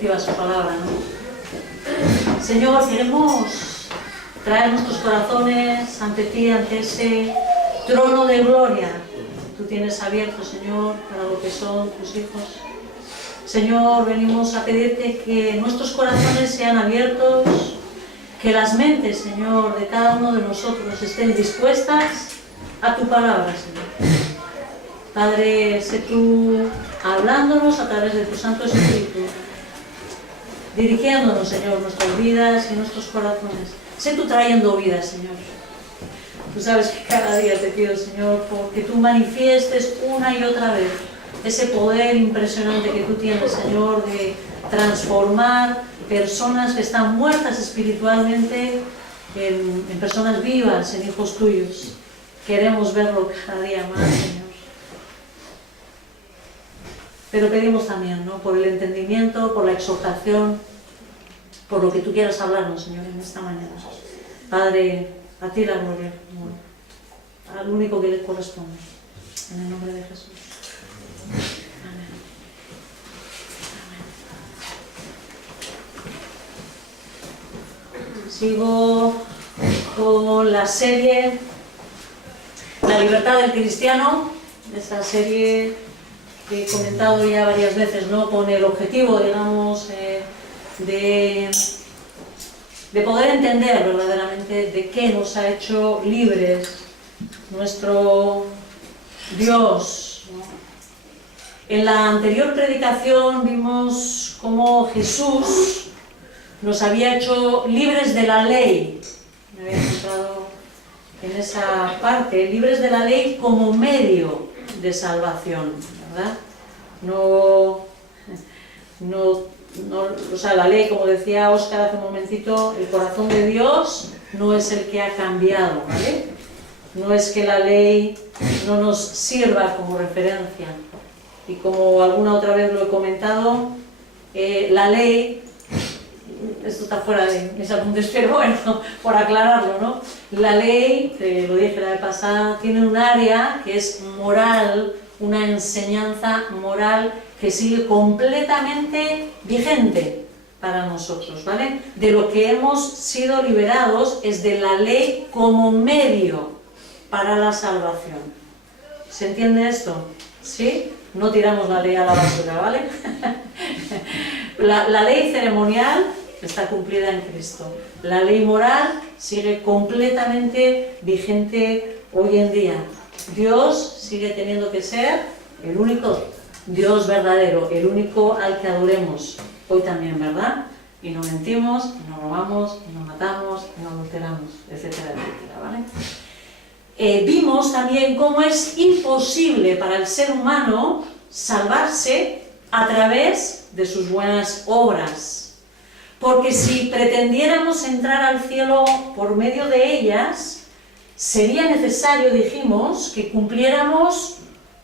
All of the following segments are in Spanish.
efectiva su palabra, ¿no? Señor, queremos traer nuestros corazones ante ti, ante ese trono de gloria que tú tienes abierto, Señor, para lo que son tus hijos. Señor, venimos a pedirte que nuestros corazones sean abiertos, que las mentes, Señor, de cada uno de nosotros estén dispuestas a tu palabra, Señor. Padre, sé tú hablándonos a través de tu Santo Espíritu, dirigiéndonos, Señor, nuestras vidas y nuestros corazones. Sé tú trayendo vida, Señor. Tú sabes que cada día te pido, Señor, porque tú manifiestes una y otra vez ese poder impresionante que tú tienes, Señor, de transformar personas que están muertas espiritualmente en personas vivas, en hijos tuyos. Queremos verlo cada día más, Señor. Pero pedimos también, ¿no?, por el entendimiento, por la exhortación, por lo que tú quieras hablarnos, Señor, en esta mañana. Padre, a ti la gloria, al único que le corresponde. En el nombre de Jesús. Amén. Amén. Sigo con la serie La libertad del cristiano, esta serie que he comentado ya varias veces, ¿no?, con el objetivo, digamos, de poder entender verdaderamente de qué nos ha hecho libres nuestro Dios, ¿no? En la anterior predicación vimos cómo Jesús nos había hecho libres de la ley. Me había centrado en esa parte, libres de la ley como medio de salvación, ¿verdad? O sea, la ley, como decía Óscar hace un momentito, el corazón de Dios no es el que ha cambiado, ¿vale? No es que la ley no nos sirva como referencia. Y como alguna otra vez lo he comentado, la ley, esto está fuera de mis apuntes, pero bueno, por aclararlo, ¿no? La ley, lo dije la vez pasada, tiene un área que es moral, una enseñanza moral que sigue completamente vigente para nosotros, ¿vale? De lo que hemos sido liberados es de la ley como medio para la salvación. ¿Se entiende esto? ¿Sí? No tiramos la ley a la basura, ¿vale? La ley ceremonial está cumplida en Cristo. La ley moral sigue completamente vigente hoy en día. Dios sigue teniendo que ser el único Dios verdadero, el único al que adoremos hoy también, ¿verdad? Y no mentimos, y no robamos, y no matamos, y no adulteramos, etcétera, etcétera, ¿vale? Vimos también cómo es imposible para el ser humano salvarse a través de sus buenas obras. Porque si pretendiéramos entrar al cielo por medio de ellas, sería necesario, dijimos, que cumpliéramos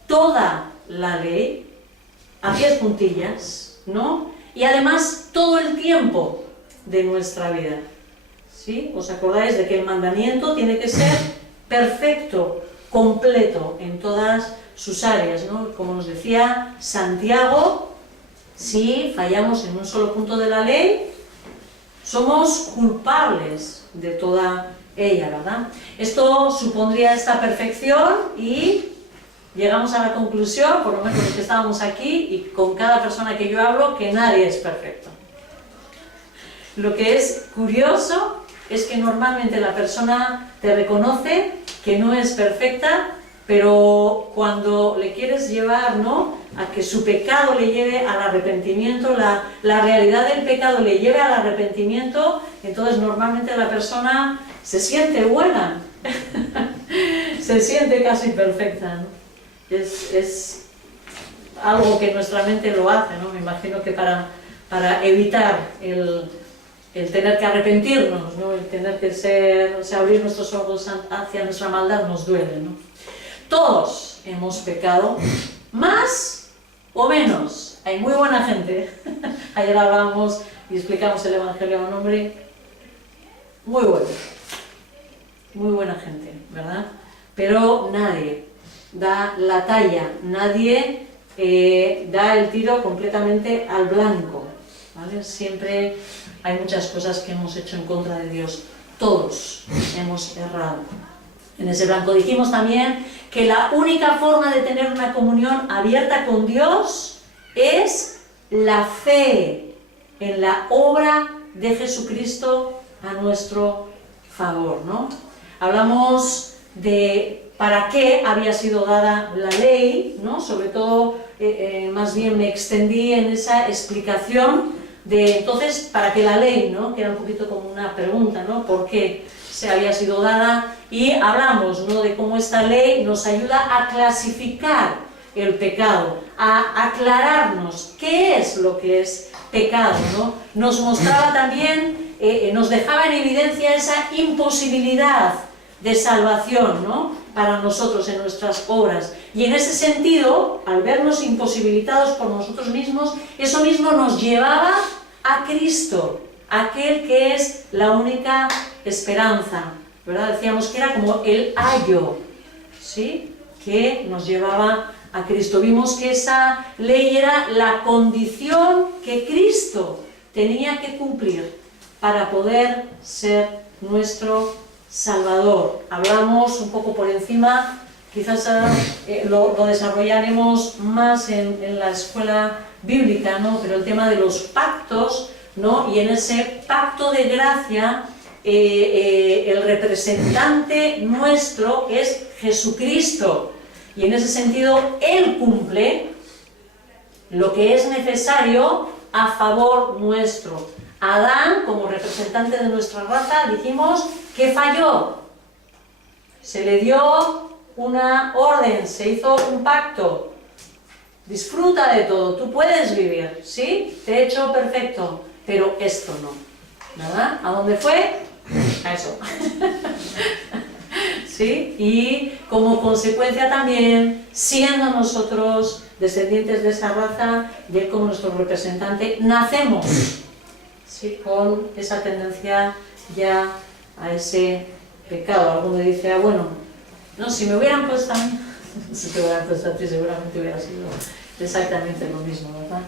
toda la ley a pies juntillas, ¿no? Y además todo el tiempo de nuestra vida. ¿Sí? ¿Os acordáis de que el mandamiento tiene que ser perfecto, completo en todas sus áreas, ¿no? Como nos decía Santiago, si fallamos en un solo punto de la ley, somos culpables de toda ella, ¿verdad? Esto supondría esta perfección y llegamos a la conclusión, por lo menos los que estábamos aquí y con cada persona que yo hablo, que nadie es perfecto. Lo que es curioso es que normalmente la persona te reconoce que no es perfecta, pero cuando le quieres llevar, ¿no?, a que su pecado le lleve al arrepentimiento, la realidad del pecado le lleve al arrepentimiento, entonces normalmente la persona se siente buena, se siente casi perfecta, ¿no? Es algo que nuestra mente lo hace, ¿no? Me imagino que para evitar el tener que arrepentirnos, ¿no?, el tener que abrir nuestros ojos hacia nuestra maldad nos duele, ¿no? Todos hemos pecado, más o menos. Hay muy buena gente. Ayer hablábamos y explicamos el Evangelio a un hombre muy bueno, muy buena gente, ¿verdad? Pero nadie da la talla, nadie da el tiro completamente al blanco. ¿vale? Siempre hay muchas cosas que hemos hecho en contra de Dios. Todos hemos errado. En ese blanco dijimos también que la única forma de tener una comunión abierta con Dios es la fe en la obra de Jesucristo a nuestro favor, ¿no? Hablamos de para qué había sido dada la ley, ¿no? Sobre todo, más bien me extendí en esa explicación de entonces, ¿para qué la ley?, ¿no? Que era un poquito como una pregunta, ¿no? ¿Por qué se había sido dada? Y hablamos, ¿no?, de cómo esta ley nos ayuda a clasificar el pecado, a aclararnos qué es lo que es pecado, ¿no? Nos mostraba también, nos dejaba en evidencia esa imposibilidad de salvación, ¿no?, para nosotros en nuestras obras. Y en ese sentido, al vernos imposibilitados por nosotros mismos, eso mismo nos llevaba a Cristo, aquel que es la única esperanza, ¿verdad? Decíamos que era como el ayo, ¿sí?, que nos llevaba a Cristo. Vimos que esa ley era la condición que Cristo tenía que cumplir para poder ser nuestro Salvador. Hablamos un poco por encima, quizás lo desarrollaremos más en la escuela bíblica, ¿no? Pero el tema de los pactos, ¿no? Y en ese pacto de gracia, el representante nuestro es Jesucristo. Y en ese sentido, Él cumple lo que es necesario a favor nuestro. Adán, como representante de nuestra raza, dijimos que falló. Se le dio una orden, se hizo un pacto. Disfruta de todo, tú puedes vivir, ¿sí? Te he hecho perfecto, pero esto no, ¿verdad? ¿A dónde fue? A eso. ¿Sí? Y como consecuencia también, siendo nosotros descendientes de esa raza, y Él como nuestro representante, nacemos, ¿sí?, con esa tendencia ya a ese pecado. Alguno dice, ah, bueno, no, si me hubieran puesto a mí, si te hubieran puesto a ti, seguramente hubiera sido exactamente lo mismo, ¿verdad?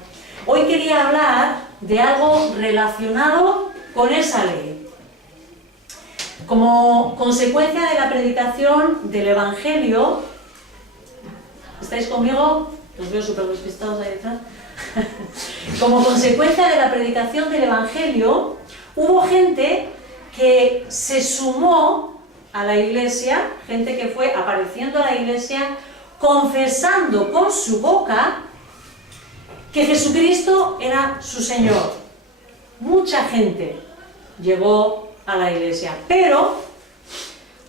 Hoy quería hablar de algo relacionado con esa ley. Como consecuencia de la predicación del Evangelio, ¿estáis conmigo? Los veo súper despistados ahí detrás. Como consecuencia de la predicación del Evangelio, hubo gente que se sumó a la iglesia, gente que fue apareciendo a la iglesia, confesando con su boca que Jesucristo era su Señor. Mucha gente llegó a la iglesia, pero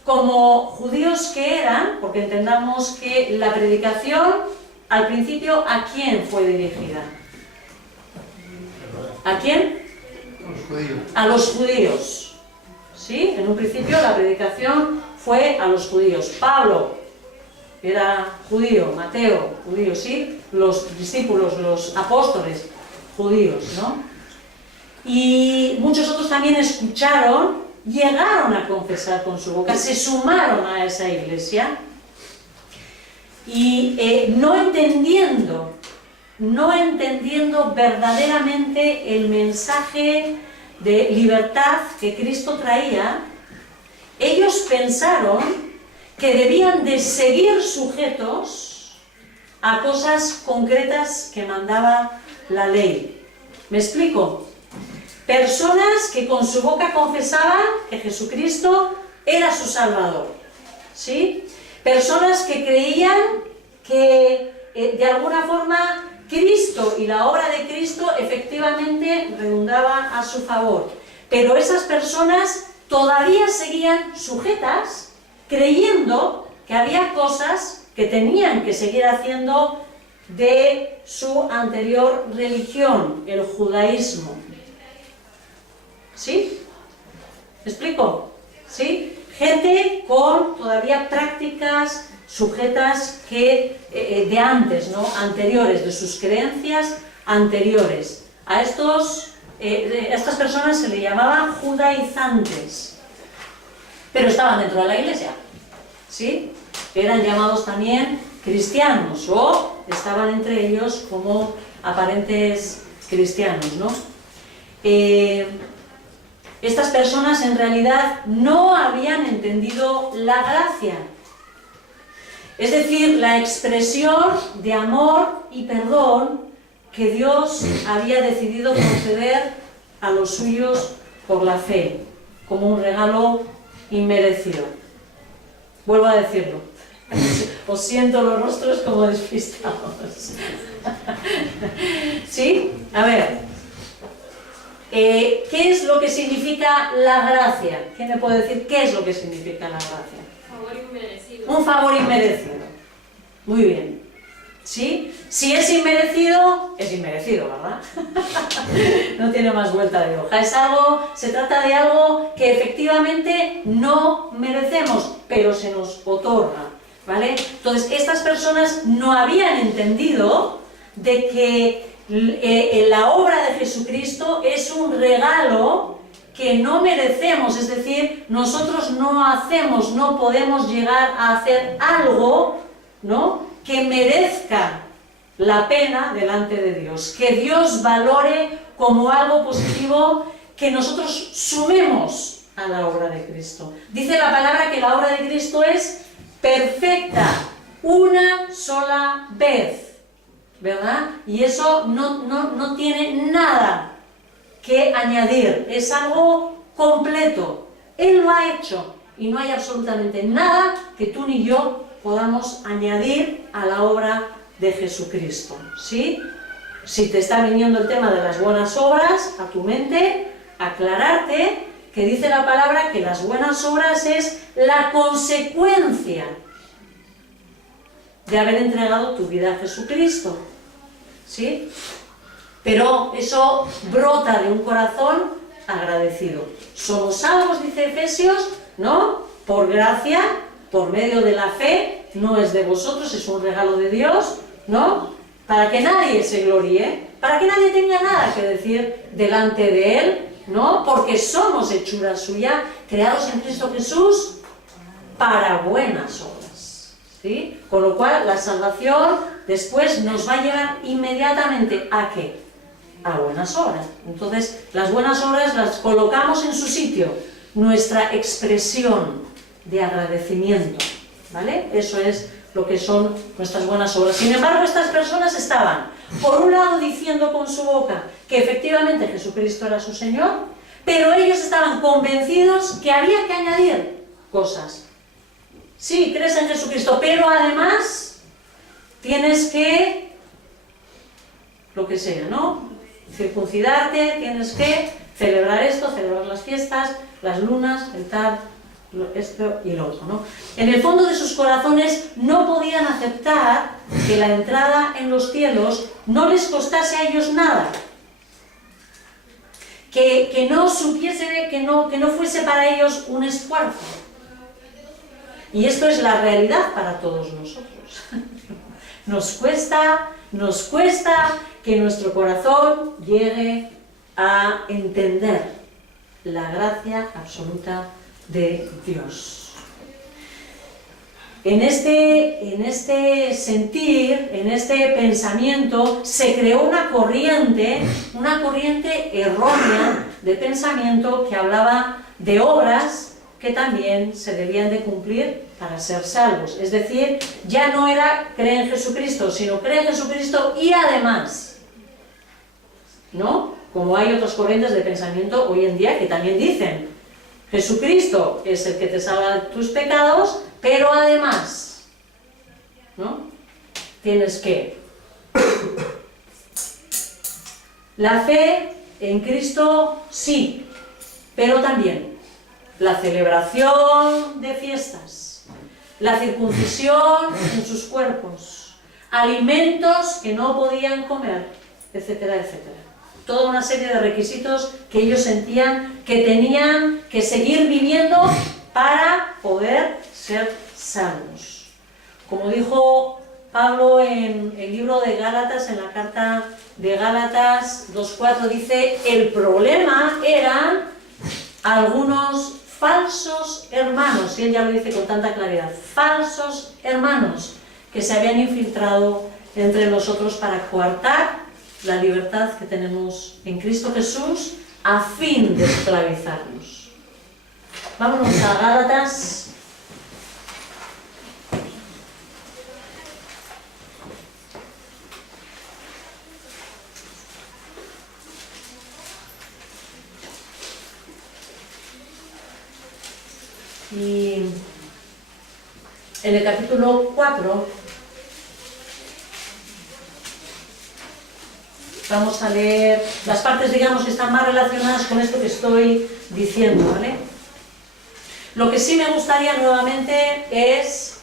como judíos que eran, porque entendamos que la predicación al principio, ¿a quién fue dirigida? ¿A quién? A los judíos. ¿Sí? En un principio la predicación fue a los judíos. Pablo era judío, Mateo, judío, ¿sí? Los discípulos, los apóstoles, judíos, ¿no? Y muchos otros también escucharon, llegaron a confesar con su boca, se sumaron a esa iglesia y no entendiendo verdaderamente el mensaje de libertad que Cristo traía, ellos pensaron que debían de seguir sujetos a cosas concretas que mandaba la ley. ¿Me explico? Personas que con su boca confesaban que Jesucristo era su Salvador, ¿sí? Personas que creían que de alguna forma Cristo y la obra de Cristo efectivamente redundaba a su favor. Pero esas personas todavía seguían sujetas, creyendo que había cosas que tenían que seguir haciendo de su anterior religión, el judaísmo. ¿Sí? ¿Me explico? ¿Sí? Gente con todavía prácticas sujetas que de antes, ¿no? Anteriores, de sus creencias anteriores. A estas personas se le llamaban judaizantes, pero estaban dentro de la iglesia, ¿sí? Eran llamados también cristianos o estaban entre ellos como aparentes cristianos, ¿no? estas personas en realidad no habían entendido la gracia. Es decir, la expresión de amor y perdón que Dios había decidido conceder a los suyos por la fe, como un regalo inmerecido. Vuelvo a decirlo. Os siento los rostros como despistados. ¿Sí? A ver. ¿Qué es lo que significa la gracia? ¿Quién me puede decir qué es lo que significa la gracia? Favor inmerecido. Un favor inmerecido. Muy bien. ¿Sí? Si es inmerecido, ¿verdad? No tiene más vuelta de hoja. Se trata de algo que efectivamente no merecemos, pero se nos otorga, ¿vale? Entonces, estas personas no habían entendido de que la obra de Jesucristo es un regalo que no merecemos, es decir, nosotros no podemos llegar a hacer algo, ¿no?, que merezca la pena delante de Dios, que Dios valore como algo positivo, que nosotros sumemos a la obra de Cristo. Dice la palabra que la obra de Cristo es perfecta, una sola vez, ¿verdad? Y eso no tiene nada que añadir, es algo completo. Él lo ha hecho y no hay absolutamente nada que tú ni yo podamos añadir a la obra de Jesucristo, ¿sí? Si te está viniendo el tema de las buenas obras a tu mente, aclararte que dice la palabra que las buenas obras es la consecuencia de haber entregado tu vida a Jesucristo, ¿sí? Pero eso brota de un corazón agradecido. Somos salvos, dice Efesios, ¿no?, por gracia, por medio de la fe, no es de vosotros, es un regalo de Dios, ¿no?, para que nadie se gloríe, para que nadie tenga nada que decir delante de Él, ¿no?, porque somos hechura suya, creados en Cristo Jesús para buenas obras, ¿sí? Con lo cual, la salvación después nos va a llevar inmediatamente ¿a qué? A buenas obras. Entonces, las buenas obras las colocamos en su sitio, nuestra expresión de agradecimiento, ¿vale? Eso es lo que son nuestras buenas obras. Sin embargo, estas personas estaban, por un lado, diciendo con su boca que efectivamente Jesucristo era su Señor, pero ellos estaban convencidos que había que añadir cosas. Sí, crees en Jesucristo, pero además tienes que, lo que sea, ¿no?, circuncidarte, tienes que celebrar esto, celebrar las fiestas, las lunas, el tal, esto y lo otro, ¿no? En el fondo de sus corazones no podían aceptar que la entrada en los cielos no les costase a ellos nada, que no supiese, que no fuese para ellos un esfuerzo. Y esto es la realidad para todos nosotros. Nos cuesta que nuestro corazón llegue a entender la gracia absoluta de Dios. En este sentir, en este pensamiento, se creó una corriente errónea de pensamiento que hablaba de obras que también se debían de cumplir para ser salvos. Es decir, ya no era creer en Jesucristo, sino creer en Jesucristo y además, ¿no? Como hay otras corrientes de pensamiento hoy en día que también dicen: Jesucristo es el que te salva de tus pecados, pero además, ¿no?, tienes que. La fe en Cristo sí, pero también la celebración de fiestas, la circuncisión en sus cuerpos, alimentos que no podían comer, etcétera, etcétera. Toda una serie de requisitos que ellos sentían que tenían que seguir viviendo para poder ser salvos. Como dijo Pablo en el libro de Gálatas, en la carta de Gálatas 2:4, dice: el problema eran algunos falsos hermanos, y él ya lo dice con tanta claridad, falsos hermanos que se habían infiltrado entre nosotros para coartar la libertad que tenemos en Cristo Jesús a fin de esclavizarnos. Vámonos a Gálatas. Y en el capítulo 4 vamos a leer las partes, digamos, que están más relacionadas con esto que estoy diciendo, ¿vale? Lo que sí me gustaría nuevamente es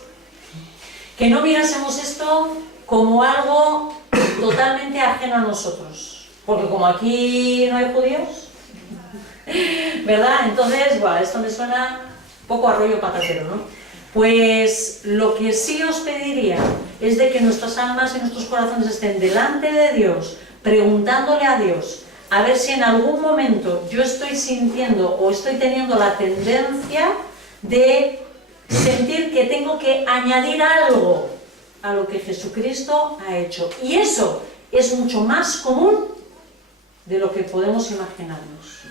que no mirásemos esto como algo totalmente ajeno a nosotros, porque como aquí no hay judíos, ¿verdad? Entonces, bueno, esto me suena poco a rollo patatero, ¿no? Pues lo que sí os pediría es de que nuestras almas y nuestros corazones estén delante de Dios, preguntándole a Dios, a ver si en algún momento yo estoy sintiendo o estoy teniendo la tendencia de sentir que tengo que añadir algo a lo que Jesucristo ha hecho. Y eso es mucho más común de lo que podemos imaginarnos.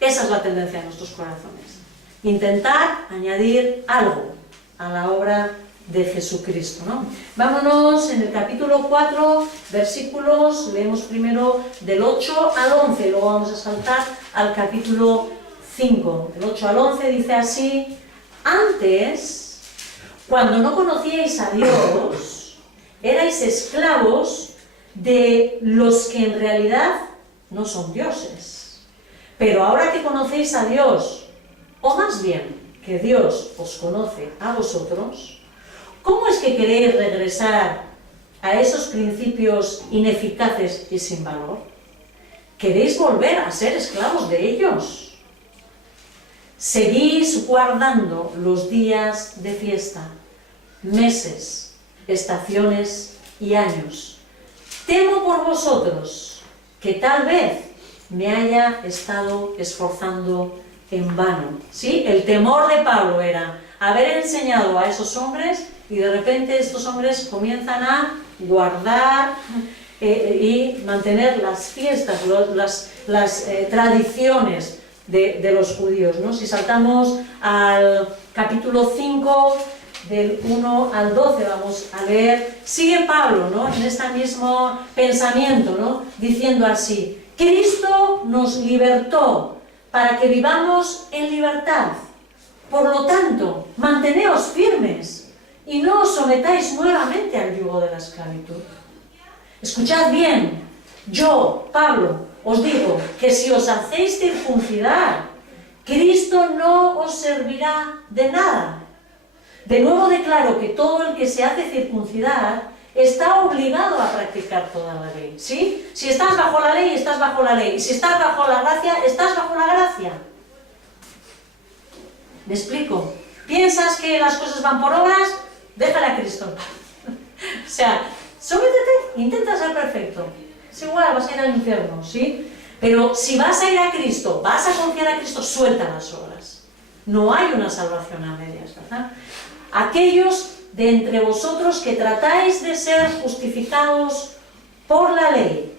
Esa es la tendencia de nuestros corazones. Intentar añadir algo a la obra de Jesucristo, ¿no? Vámonos en el capítulo 4, versículos, leemos primero del 8 al 11, luego vamos a saltar al capítulo 5. Del 8 al 11 dice así: antes, cuando no conocíais a Dios, erais esclavos de los que en realidad no son dioses. Pero ahora que conocéis a Dios, o más bien, que Dios os conoce a vosotros, ¿cómo es que queréis regresar a esos principios ineficaces y sin valor? ¿Queréis volver a ser esclavos de ellos? Seguís guardando los días de fiesta, meses, estaciones y años. Temo por vosotros que tal vez me haya estado esforzando en vano, ¿sí? El temor de Pablo era haber enseñado a esos hombres y de repente estos hombres comienzan a guardar y mantener las fiestas, las tradiciones de los judíos, ¿no? Si saltamos al capítulo 5, del 1 al 12, vamos a leer, sigue Pablo, ¿no?, en este mismo pensamiento, ¿no?, diciendo así: Cristo nos libertó para que vivamos en libertad. Por lo tanto, manteneos firmes y no os sometáis nuevamente al yugo de la esclavitud. Escuchad bien, yo, Pablo, os digo que si os hacéis circuncidar, Cristo no os servirá de nada. De nuevo declaro que todo el que se hace circuncidar está obligado a practicar toda la ley, ¿sí? Si estás bajo la ley, estás bajo la ley. Y si estás bajo la gracia, estás bajo la gracia. ¿Me explico? ¿Piensas que las cosas van por obras? Déjale a Cristo. O sea, sométete, intenta ser perfecto. Es igual, vas a ir al infierno, ¿sí? Pero si vas a ir a Cristo, vas a confiar a Cristo, suelta las obras. No hay una salvación a medias, ¿verdad? Aquellos de entre vosotros que tratáis de ser justificados por la ley,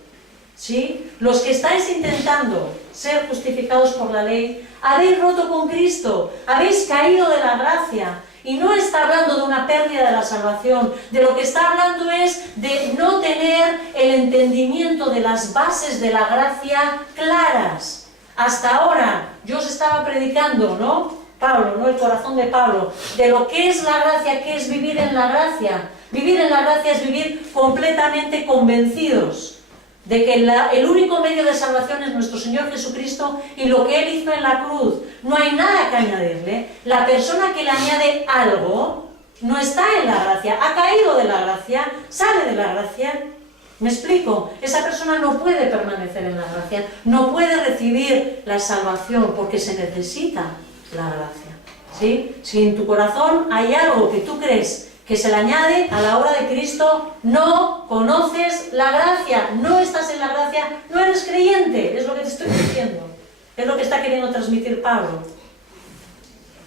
¿sí? Los que estáis intentando ser justificados por la ley, habéis roto con Cristo, habéis caído de la gracia. Y no está hablando de una pérdida de la salvación, de lo que está hablando es de no tener el entendimiento de las bases de la gracia claras. Hasta ahora yo os estaba predicando, ¿no?, Pablo, ¿no?, el corazón de Pablo, de lo que es la gracia, qué es vivir en la gracia. Vivir en la gracia es vivir completamente convencidos de que el único medio de salvación es nuestro Señor Jesucristo y lo que Él hizo en la cruz. No hay nada que añadirle. La persona que le añade algo no está en la gracia, ha caído de la gracia, sale de la gracia. ¿Me explico? Esa persona no puede permanecer en la gracia, no puede recibir la salvación porque se necesita la gracia, ¿sí? Si en tu corazón hay algo que tú crees que se le añade a la obra de Cristo, no conoces la gracia, no estás en la gracia, no eres creyente, es lo que te estoy diciendo, es lo que está queriendo transmitir Pablo.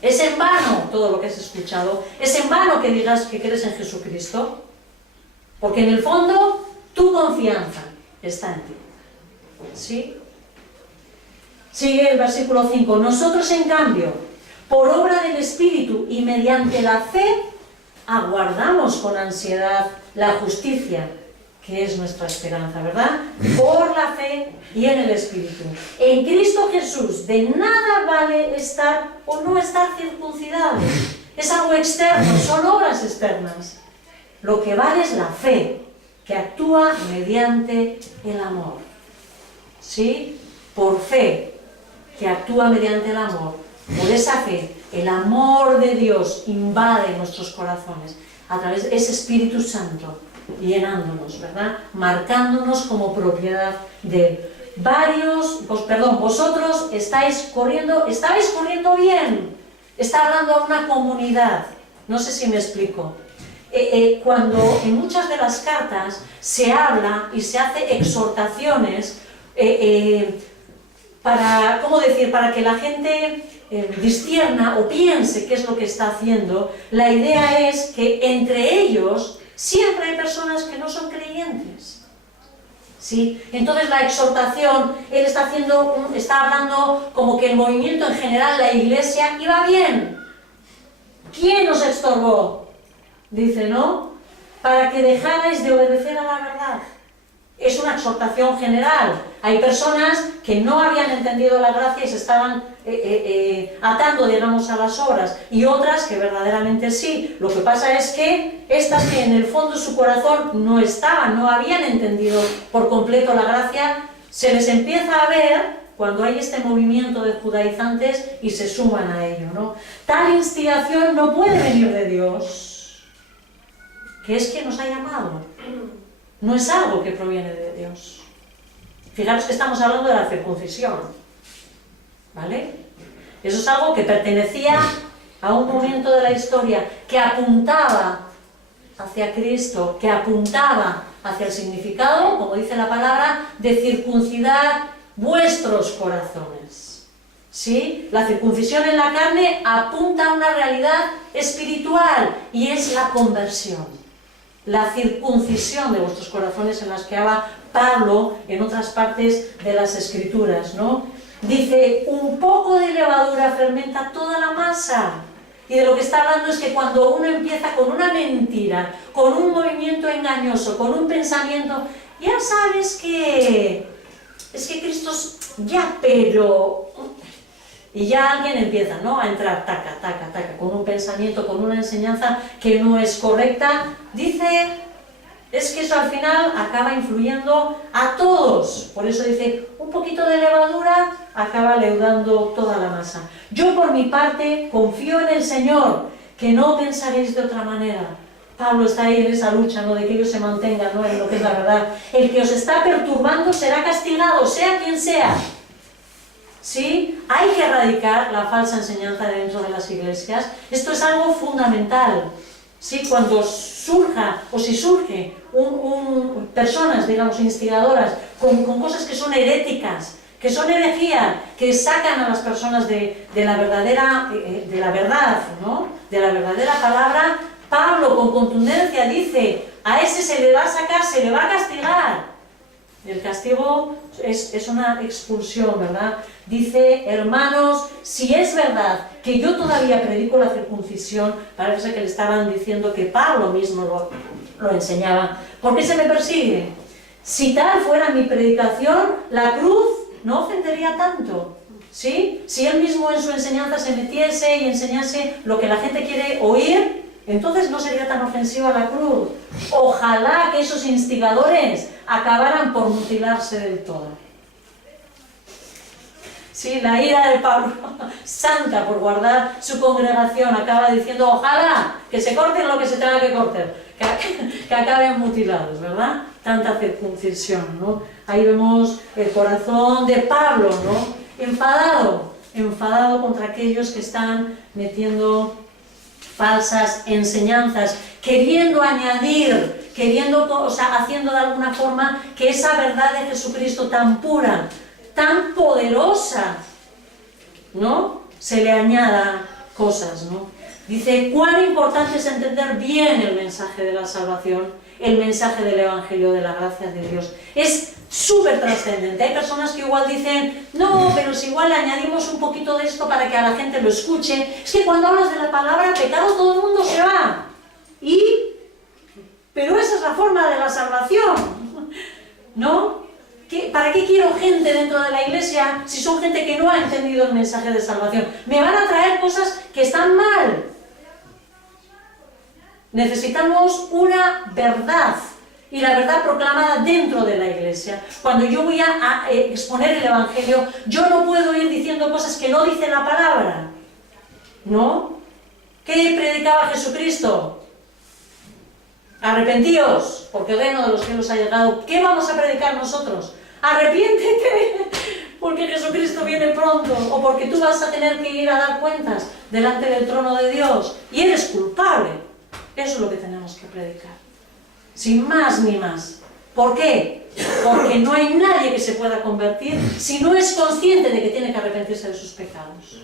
Es en vano todo lo que has escuchado, es en vano que digas que crees en Jesucristo, porque en el fondo tu confianza está en ti, ¿sí? Sigue el versículo 5. Nosotros, en cambio, por obra del Espíritu y mediante la fe, aguardamos con ansiedad la justicia, que es nuestra esperanza, ¿verdad? Por la fe y en el Espíritu. En Cristo Jesús, de nada vale estar o no estar circuncidado. Es algo externo, son obras externas. Lo que vale es la fe, que actúa mediante el amor. ¿Sí? Por fe, que actúa mediante el amor. Por esa fe, el amor de Dios invade nuestros corazones a través de ese Espíritu Santo, llenándonos, ¿verdad? Marcándonos como propiedad de Él. Vosotros estabais corriendo bien. Está hablando a una comunidad. No sé si me explico. Cuando en muchas de las cartas se habla y se hace exhortaciones para, ¿cómo decir?, para que la gente discierna o piense qué es lo que está haciendo, la idea es que entre ellos siempre hay personas que no son creyentes. ¿Sí? Entonces la exhortación, él está hablando como que el movimiento en general, la iglesia, iba bien. ¿Quién os estorbó? Dice, ¿no? Para que dejarais de obedecer a la verdad. Es una exhortación general. Hay personas que no habían entendido la gracia y se estaban atando, digamos, a las obras, y otras que verdaderamente sí. Lo que pasa es que estas que en el fondo de su corazón no habían entendido por completo la gracia, se les empieza a ver cuando hay este movimiento de judaizantes y se suman a ello, ¿no? Tal instigación no puede venir de Dios, que es quien nos ha llamado. No es algo que proviene de Dios. Fijaros que estamos hablando de la circuncisión, ¿vale? Eso es algo que pertenecía a un momento de la historia que apuntaba hacia Cristo, que apuntaba hacia el significado, como dice la palabra, de circuncidar vuestros corazones. ¿Sí? La circuncisión en la carne apunta a una realidad espiritual y es la conversión. La circuncisión de vuestros corazones, en las que habla Pablo en otras partes de las Escrituras, ¿no? Dice, un poco de levadura fermenta toda la masa. Y de lo que está hablando es que cuando uno empieza con una mentira, con un movimiento engañoso, con un pensamiento, ya sabes que es que Cristo ya, pero... Y ya alguien empieza, ¿no?, a entrar, taca, con un pensamiento, con una enseñanza que no es correcta. Dice, es que eso al final acaba influyendo a todos. Por eso dice, un poquito de levadura acaba leudando toda la masa. Yo por mi parte confío en el Señor, que no pensaréis de otra manera. Pablo está ahí en esa lucha, ¿no?, de que ellos se mantengan, ¿no?, en lo que es la verdad. El que os está perturbando será castigado, sea quien sea. ¿Sí? Hay que erradicar la falsa enseñanza dentro de las iglesias. Esto es algo fundamental. ¿Sí? Cuando surja, o si surge, personas, digamos, instigadoras, con cosas que son heréticas, que son herejía, que sacan a las personas de la verdadera, de la verdad, ¿no?, de la verdadera palabra, Pablo con contundencia dice, a ese se le va a sacar, se le va a castigar. El castigo es una expulsión, ¿verdad? Dice, hermanos, si es verdad que yo todavía predico la circuncisión, parece que le estaban diciendo que Pablo mismo lo enseñaba. ¿Por qué se me persigue? Si tal fuera mi predicación, la cruz no ofendería tanto, ¿sí? Si él mismo en su enseñanza se metiese y enseñase lo que la gente quiere oír, entonces no sería tan ofensiva la cruz. Ojalá que esos instigadores acabaran por mutilarse del todo. Sí, la ira de Pablo, santa por guardar su congregación, acaba diciendo, ojalá que se corten lo que se tenga que cortar, que acaben mutilados, ¿verdad? Tanta circuncisión, ¿no? Ahí vemos el corazón de Pablo, ¿no? Enfadado contra aquellos que están metiendo falsas enseñanzas, queriendo añadir, haciendo de alguna forma que esa verdad de Jesucristo tan pura, tan poderosa, ¿no?, se le añada cosas, ¿no? Dice, cuán importante es entender bien el mensaje de la salvación el mensaje del Evangelio de la gracia de Dios. Es súper trascendente. Hay personas que igual dicen, no, pero si igual le añadimos un poquito de esto para que a la gente lo escuche. Es que cuando hablas de la palabra pecado todo el mundo se va. Pero esa es la forma de la salvación, ¿no? ¿Para qué quiero gente dentro de la iglesia si son gente que no ha entendido el mensaje de salvación? Me van a traer cosas que están mal. Necesitamos una verdad, y la verdad proclamada dentro de la iglesia. Cuando yo voy a exponer el Evangelio, yo no puedo ir diciendo cosas que no dice la palabra, ¿no? ¿Qué predicaba Jesucristo? Arrepentíos, porque el reino de los cielos ha llegado. ¿Qué vamos a predicar nosotros? Arrepiéntete, porque Jesucristo viene pronto, o porque tú vas a tener que ir a dar cuentas delante del trono de Dios, y eres culpable. Eso es lo que tenemos que predicar, sin más ni más. ¿Por qué? Porque no hay nadie que se pueda convertir si no es consciente de que tiene que arrepentirse de sus pecados.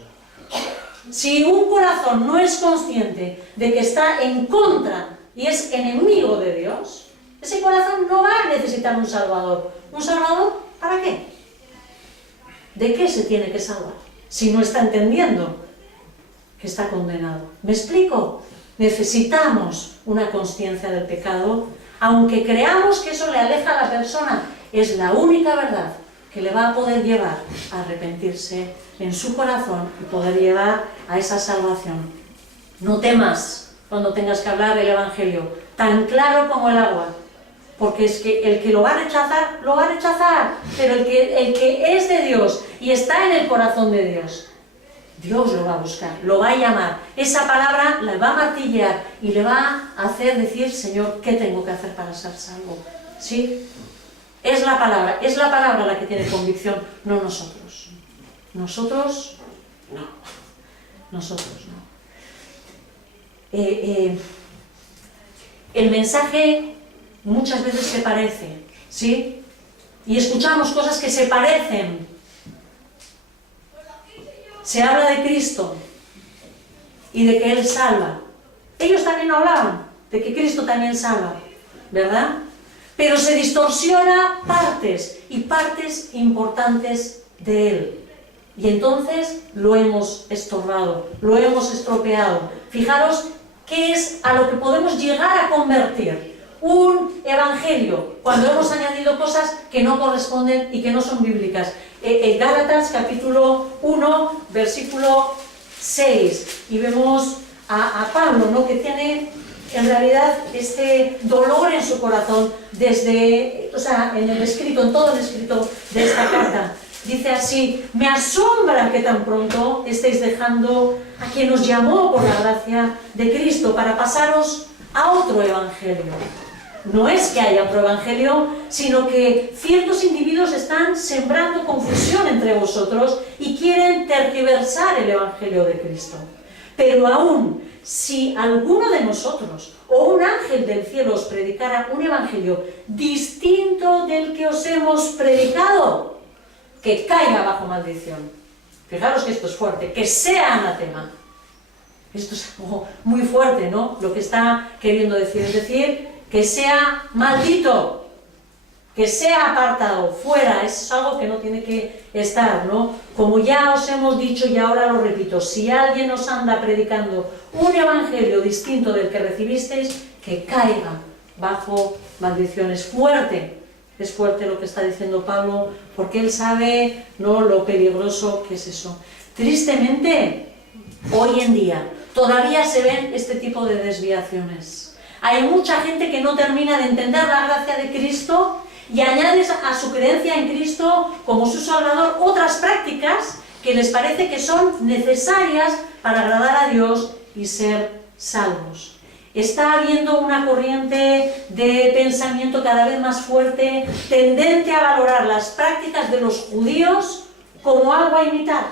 Si un corazón no es consciente de que está en contra y es enemigo de Dios, ese corazón no va a necesitar un Salvador. ¿Un Salvador para qué? ¿De qué se tiene que salvar? Si no está entendiendo que está condenado. ¿Me explico? Necesitamos una consciencia del pecado, aunque creamos que eso le aleja a la persona, es la única verdad que le va a poder llevar a arrepentirse en su corazón y poder llevar a esa salvación. No temas cuando tengas que hablar el Evangelio, tan claro como el agua, porque es que el que lo va a rechazar, pero el que es de Dios y está en el corazón de Dios, Dios lo va a buscar, lo va a llamar, esa palabra la va a martillear y le va a hacer decir, Señor, ¿qué tengo que hacer para ser salvo? ¿Sí? Es la palabra la que tiene convicción, no nosotros. Nosotros no. El mensaje muchas veces se parece, ¿sí? Y escuchamos cosas que se parecen. Se habla de Cristo y de que Él salva. Ellos también hablaban de que Cristo también salva, ¿verdad? Pero se distorsiona partes importantes de Él. Y entonces lo hemos estorbado, lo hemos estropeado. Fijaros qué es a lo que podemos llegar a convertir un evangelio cuando hemos añadido cosas que no corresponden y que no son bíblicas. Gálatas capítulo 1, versículo 6, y vemos a Pablo, ¿no?, que tiene en realidad este dolor en su corazón en todo el escrito de esta carta. Dice así: me asombra que tan pronto estéis dejando a quien os llamó por la gracia de Cristo para pasaros a otro evangelio. No es que haya otro evangelio, sino que ciertos individuos están sembrando confusión entre vosotros y quieren tergiversar el evangelio de Cristo. Pero aún si alguno de nosotros o un ángel del cielo os predicara un evangelio distinto del que os hemos predicado, que caiga bajo maldición. Fijaros que esto es fuerte, que sea anatema. Esto es muy fuerte, ¿no? Lo que está queriendo decir, es decir, que sea maldito, que sea apartado, fuera. Es algo que no tiene que estar, ¿no? Como ya os hemos dicho y ahora lo repito, si alguien os anda predicando un evangelio distinto del que recibisteis, que caiga bajo maldición. Es fuerte lo que está diciendo Pablo, porque él sabe, ¿no?, lo peligroso que es eso. Tristemente, hoy en día todavía se ven este tipo de desviaciones. Hay mucha gente que no termina de entender la gracia de Cristo y añade a su creencia en Cristo como su Salvador otras prácticas que les parece que son necesarias para agradar a Dios y ser salvos. Está habiendo una corriente de pensamiento cada vez más fuerte, tendente a valorar las prácticas de los judíos como algo a imitar.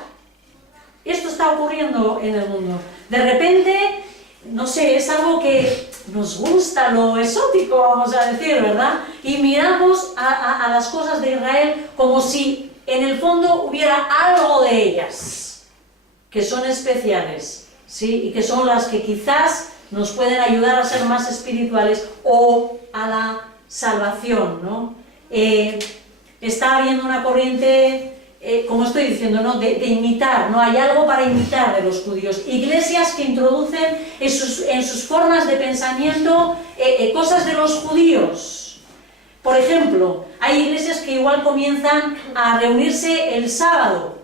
Esto está ocurriendo en el mundo. De repente, no sé, es algo que nos gusta, lo exótico, vamos a decir, ¿verdad? Y miramos a las cosas de Israel como si en el fondo hubiera algo de ellas, que son especiales, ¿sí? Y que son las que quizás nos pueden ayudar a ser más espirituales o a la salvación, ¿no? Está habiendo una corriente, como estoy diciendo, ¿no? de imitar, ¿no? Hay algo para imitar de los judíos. Iglesias que introducen en sus formas de pensamiento cosas de los judíos. Por ejemplo, hay iglesias que igual comienzan a reunirse el sábado,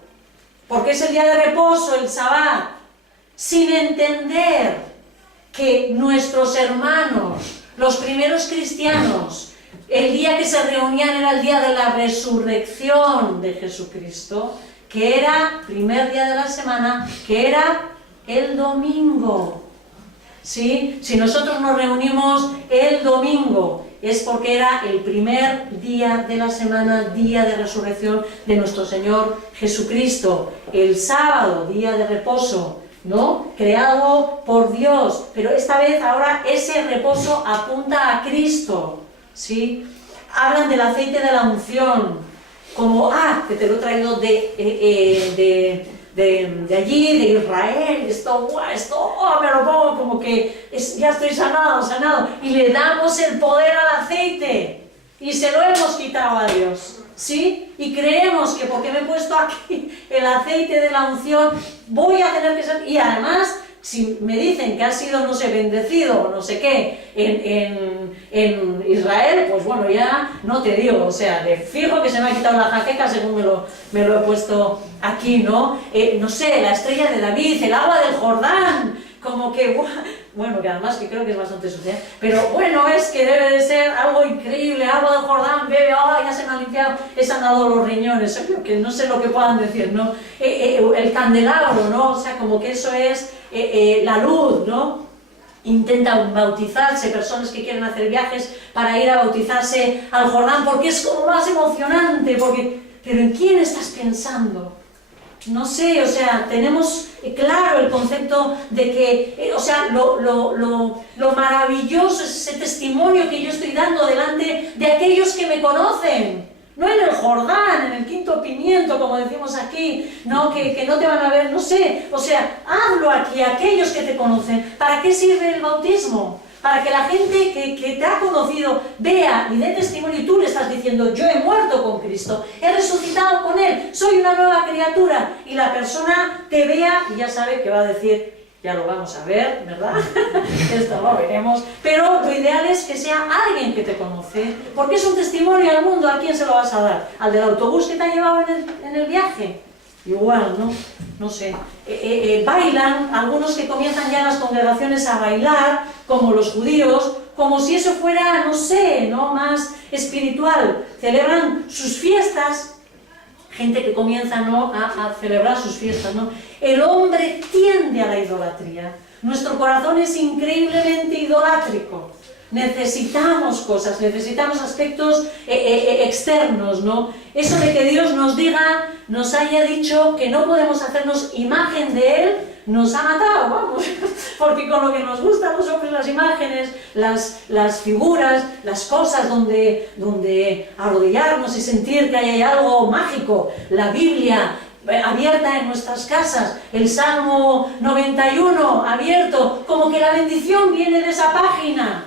porque es el día de reposo, el sabbat, sin entender que nuestros hermanos, los primeros cristianos, el día que se reunían era el día de la resurrección de Jesucristo, que era primer día de la semana, que era el domingo. ¿Sí? Si nosotros nos reunimos el domingo, es porque era el primer día de la semana, día de resurrección de nuestro Señor Jesucristo. El sábado, día de reposo, ¿no? Creado por Dios, pero esta vez ahora ese reposo apunta a Cristo, ¿sí? Hablan del aceite de la unción, como, que te lo he traído de allí, de Israel, esto me lo pongo como que ya estoy sanado, y le damos el poder al aceite, y se lo hemos quitado a Dios, ¿sí? Y creemos que porque me he puesto aquí el aceite de la unción, voy a tener que ser, y además, si me dicen que ha sido, no sé, bendecido o no sé qué en Israel, pues bueno, ya no te digo, o sea, de fijo que se me ha quitado la jaqueca según me lo he puesto aquí, ¿no? No sé, la estrella de David, el agua del Jordán, como que, bueno, que además que creo que es bastante sucia, pero bueno, es que debe de ser algo increíble, agua del Jordán, bebe, ya se me han limpiado, he sanado los riñones, que no sé lo que puedan decir, ¿no? El candelabro, ¿no? O sea, como que eso es la luz, ¿no? Intentan bautizarse, personas que quieren hacer viajes para ir a bautizarse al Jordán, porque es como más emocionante, pero ¿en quién estás pensando? No sé, o sea, tenemos claro el concepto de que, o sea, lo maravilloso es ese testimonio que yo estoy dando delante de aquellos que me conocen. No en el Jordán, en el quinto pimiento, como decimos aquí, no, que no te van a ver, no sé. O sea, hablo aquí a aquellos que te conocen. ¿Para qué sirve el bautismo? Para que la gente que te ha conocido vea y dé testimonio, y tú le estás diciendo, yo he muerto con Cristo, he resucitado con Él, soy una nueva criatura, y la persona te vea y ya sabe que va a decir, ya lo vamos a ver, ¿verdad? Esto lo veremos, pero lo ideal es que sea alguien que te conoce, porque es un testimonio al mundo. ¿A quién se lo vas a dar? ¿Al del autobús que te ha llevado en el viaje? Igual, ¿no? No sé. Bailan, algunos que comienzan ya en las congregaciones a bailar, como los judíos, como si eso fuera, no sé, ¿no? Más espiritual. Celebran sus fiestas, gente que comienza, ¿no? a celebrar sus fiestas, ¿no? El hombre tiende a la idolatría. Nuestro corazón es increíblemente idolátrico. Necesitamos cosas, necesitamos aspectos externos, ¿no? Eso de que Dios nos diga, nos haya dicho que no podemos hacernos imagen de Él, nos ha matado, vamos, porque con lo que nos gustan los hombres, las imágenes, las figuras, las cosas donde arrodillarnos y sentir que hay algo mágico, la Biblia abierta en nuestras casas, el Salmo 91 abierto, como que la bendición viene de esa página.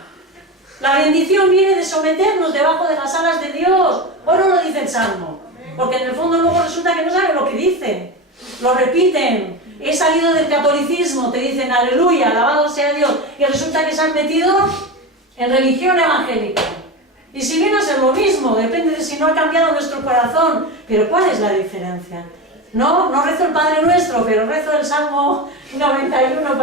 La bendición viene de someternos debajo de las alas de Dios. ¿O no lo dice el Salmo? Porque en el fondo luego resulta que no saben lo que dicen. Lo repiten. He salido del catolicismo, te dicen aleluya, alabado sea Dios. Y resulta que se han metido en religión evangélica. Y si viene a ser lo mismo, depende de si no ha cambiado nuestro corazón. Pero ¿cuál es la diferencia? No rezo el Padre Nuestro, pero rezo el Salmo 91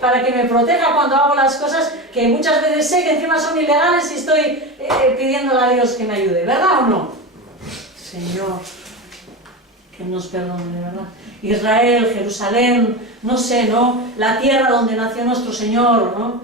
para que me proteja cuando hago las cosas que muchas veces sé que encima son ilegales y estoy pidiéndole a Dios que me ayude, ¿verdad o no? Señor, que nos perdone, ¿verdad? Israel, Jerusalén, no sé, ¿no? La tierra donde nació nuestro Señor, ¿no?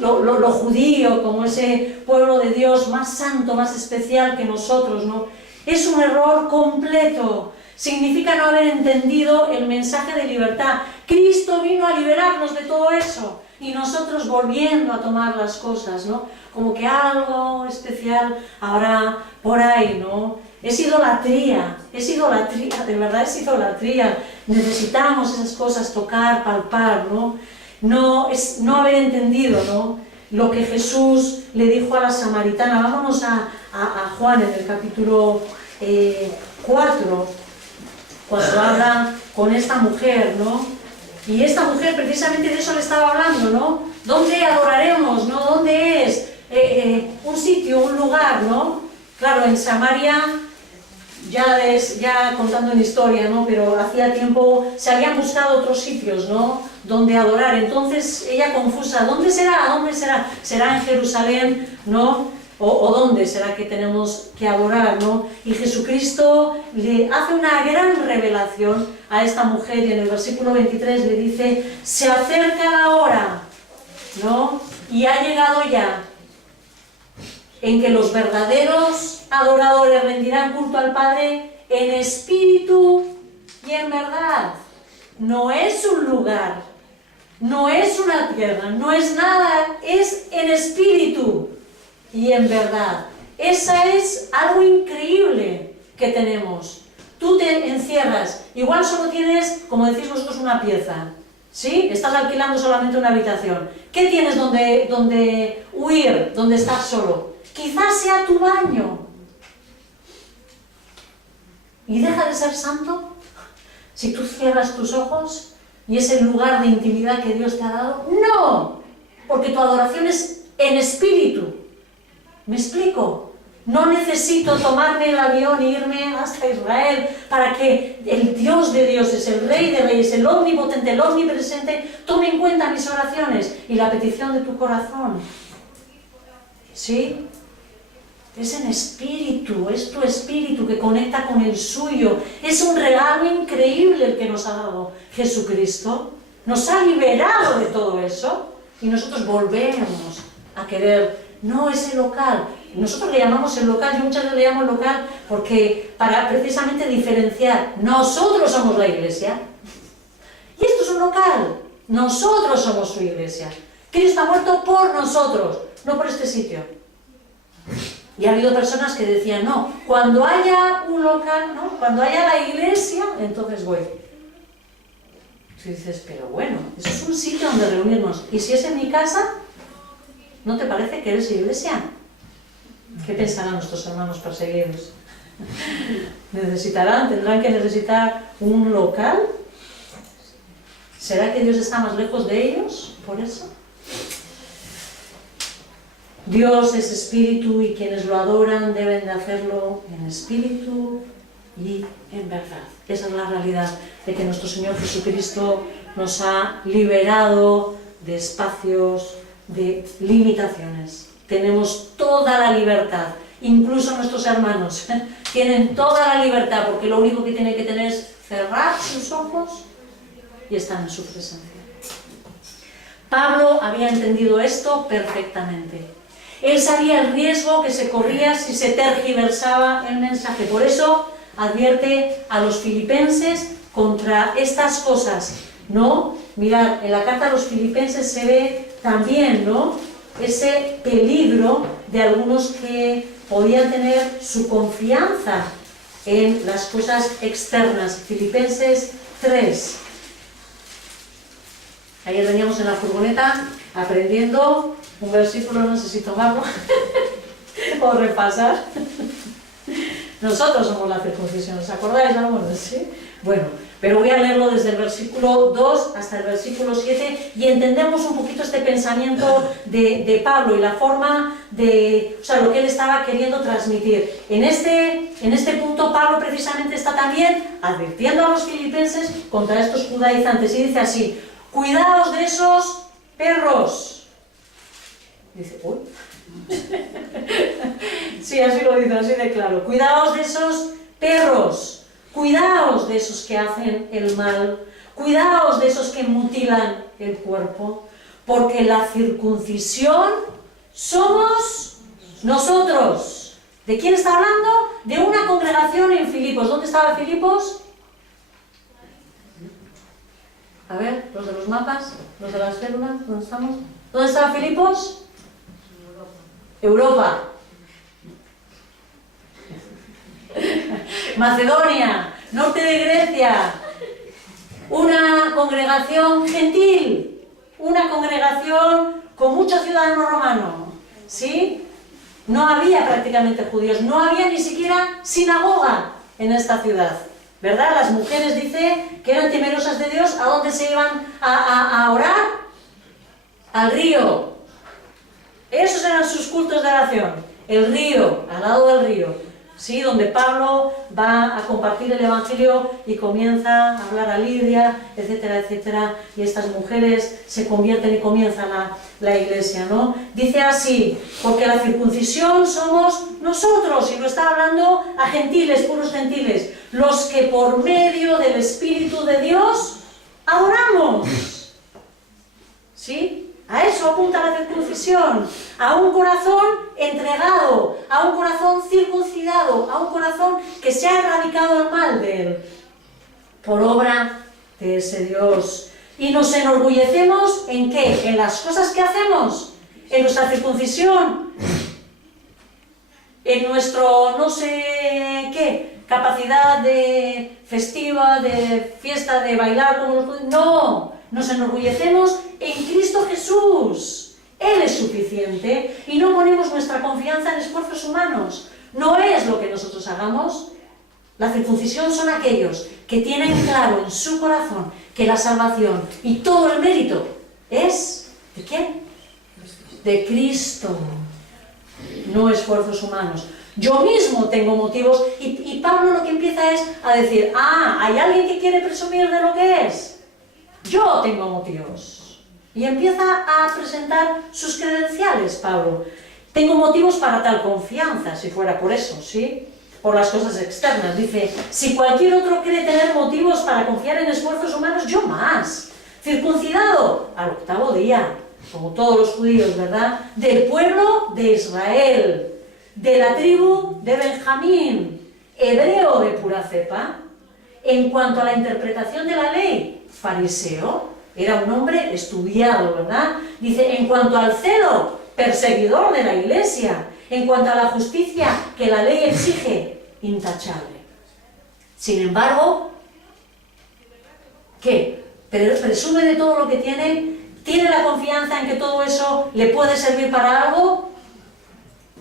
Lo judío, como ese pueblo de Dios más santo, más especial que nosotros, ¿no? Es un error completo. Significa no haber entendido el mensaje de libertad. Cristo vino a liberarnos de todo eso y nosotros volviendo a tomar las cosas, ¿no? Como que algo especial habrá por ahí, ¿no? Es idolatría, de verdad es idolatría. Necesitamos esas cosas, tocar, palpar, ¿no? no haber entendido, ¿no?, lo que Jesús le dijo a la samaritana. Vámonos a Juan en el capítulo 4, cuando habla con esta mujer, ¿no? Y esta mujer precisamente de eso le estaba hablando, ¿no? ¿Dónde adoraremos, no? ¿Dónde es? Un sitio, un lugar, ¿no? Claro, en Samaria, ya contando en historia, ¿no?, pero hacía tiempo se habían buscado otros sitios, ¿no?, donde adorar. Entonces ella confusa, ¿dónde será? ¿Dónde será? ¿Será en Jerusalén, no? ¿O dónde será que tenemos que adorar, no? Y Jesucristo le hace una gran revelación a esta mujer, y en el versículo 23 le dice: se acerca la hora, ¿no?, y ha llegado ya, en que los verdaderos adoradores rendirán culto al Padre en espíritu y en verdad. No es un lugar, no es una tierra, no es nada, es en espíritu y en verdad. Esa es algo increíble que tenemos. Tú te encierras, igual solo tienes, como decís vosotros, una pieza, ¿sí? Estás alquilando solamente una habitación. ¿Qué tienes donde huir, donde estás solo? Quizás sea tu baño. ¿Y deja de ser santo si tú cierras tus ojos y es el lugar de intimidad que Dios te ha dado? ¡No! Porque tu adoración es en espíritu. ¿Me explico? No necesito tomarme el avión e irme hasta Israel para que el Dios de dioses, el Rey de reyes, el omnipotente, el omnipresente, tome en cuenta mis oraciones y la petición de tu corazón. ¿Sí? Es en espíritu, es tu espíritu que conecta con el suyo. Es un regalo increíble el que nos ha dado Jesucristo. Nos ha liberado de todo eso y nosotros volvemos a querer, no ese local. Nosotros le llamamos el local, yo muchas veces le llamo el local porque para precisamente diferenciar. Nosotros somos la iglesia y esto es un local. Nosotros somos su iglesia. Cristo ha muerto por nosotros, no por este sitio. Y ha habido personas que decían, no, cuando haya un local, ¿no?, cuando haya la iglesia, entonces voy. Tú dices, pero bueno, eso es un sitio donde reunirnos. ¿Y si es en mi casa? ¿No te parece que eres iglesia? ¿Qué pensarán nuestros hermanos perseguidos? ¿Tendrán que necesitar un local? ¿Será que Dios está más lejos de ellos por eso? Dios es espíritu y quienes lo adoran deben de hacerlo en espíritu y en verdad. Esa es la realidad de que nuestro Señor Jesucristo nos ha liberado de espacios, de limitaciones. Tenemos toda la libertad, incluso nuestros hermanos tienen toda la libertad, porque lo único que tienen que tener es cerrar sus ojos y estar en su presencia. Pablo había entendido esto perfectamente. Él sabía el riesgo que se corría si se tergiversaba el mensaje. Por eso advierte a los filipenses contra estas cosas, ¿no? Mirad, en la carta a los filipenses se ve también, ¿no?, ese peligro de algunos que podían tener su confianza en las cosas externas. Filipenses 3. Ayer veníamos en la furgoneta aprendiendo un versículo, no sé si tomarlo o repasar. Nosotros somos la circuncisión, ¿os acordáis algunos? ¿Sí? Bueno, pero voy a leerlo desde el versículo 2 hasta el versículo 7 y entendemos un poquito este pensamiento de Pablo y la forma de, o sea, lo que él estaba queriendo transmitir. En este punto Pablo precisamente está también advirtiendo a los filipenses contra estos judaizantes y dice así: cuidaos de esos perros. Y dice, uy. Sí, así lo dice, así de claro. Cuidaos de esos perros, cuidaos de esos que hacen el mal, cuidaos de esos que mutilan el cuerpo, porque la circuncisión somos nosotros. ¿De quién está hablando? De una congregación en Filipos. ¿Dónde estaba Filipos? A ver, los de los mapas, los de las células, ¿dónde estamos? ¿Dónde estaba Filipos? Europa. Macedonia, norte de Grecia, una congregación gentil, una congregación con mucho ciudadano romano, ¿sí? No había prácticamente judíos, no había ni siquiera sinagoga en esta ciudad, ¿verdad? Las mujeres, dice, que eran temerosas de Dios. ¿A dónde se iban a orar? Al río. Esos eran sus cultos de oración. El río, al lado del río, ¿sí? Donde Pablo va a compartir el Evangelio y comienza a hablar a Lidia, etcétera, etcétera, y estas mujeres se convierten y comienza la iglesia, ¿no? Dice así, porque la circuncisión somos nosotros, y lo está hablando a gentiles, puros gentiles, los que por medio del Espíritu de Dios adoramos, ¿sí? A eso apunta la circuncisión, a un corazón entregado, a un corazón circuncidado, a un corazón que se ha erradicado el mal de él, por obra de ese Dios. Y nos enorgullecemos ¿en qué? En las cosas que hacemos, en nuestra circuncisión, en nuestro no sé qué, capacidad de festiva, de fiesta, de bailar como los judíos. No, nos enorgullecemos en Cristo Jesús. Él es suficiente y no ponemos nuestra confianza en esfuerzos humanos. No es lo que nosotros hagamos. La circuncisión son aquellos que tienen claro en su corazón que la salvación y todo el mérito es ¿de quién? De Cristo. No esfuerzos humanos. Yo mismo tengo motivos y Pablo lo que empieza es a decir, ¿hay alguien que quiere presumir de lo que es? Yo tengo motivos. Y empieza a presentar sus credenciales, Pablo. Tengo motivos para tal confianza, si fuera por eso, ¿sí? Por las cosas externas. Dice, si cualquier otro quiere tener motivos para confiar en esfuerzos humanos, yo más. Circuncidado al 8º día, como todos los judíos, ¿verdad? Del pueblo de Israel, de la tribu de Benjamín, hebreo de pura cepa. En cuanto a la interpretación de la ley, fariseo, era un hombre estudiado, ¿verdad? Dice, en cuanto al celo, perseguidor de la iglesia. En cuanto a la justicia que la ley exige, intachable. Sin embargo, ¿qué? ¿Presume de todo lo que tiene? ¿Tiene la confianza en que todo eso le puede servir para algo?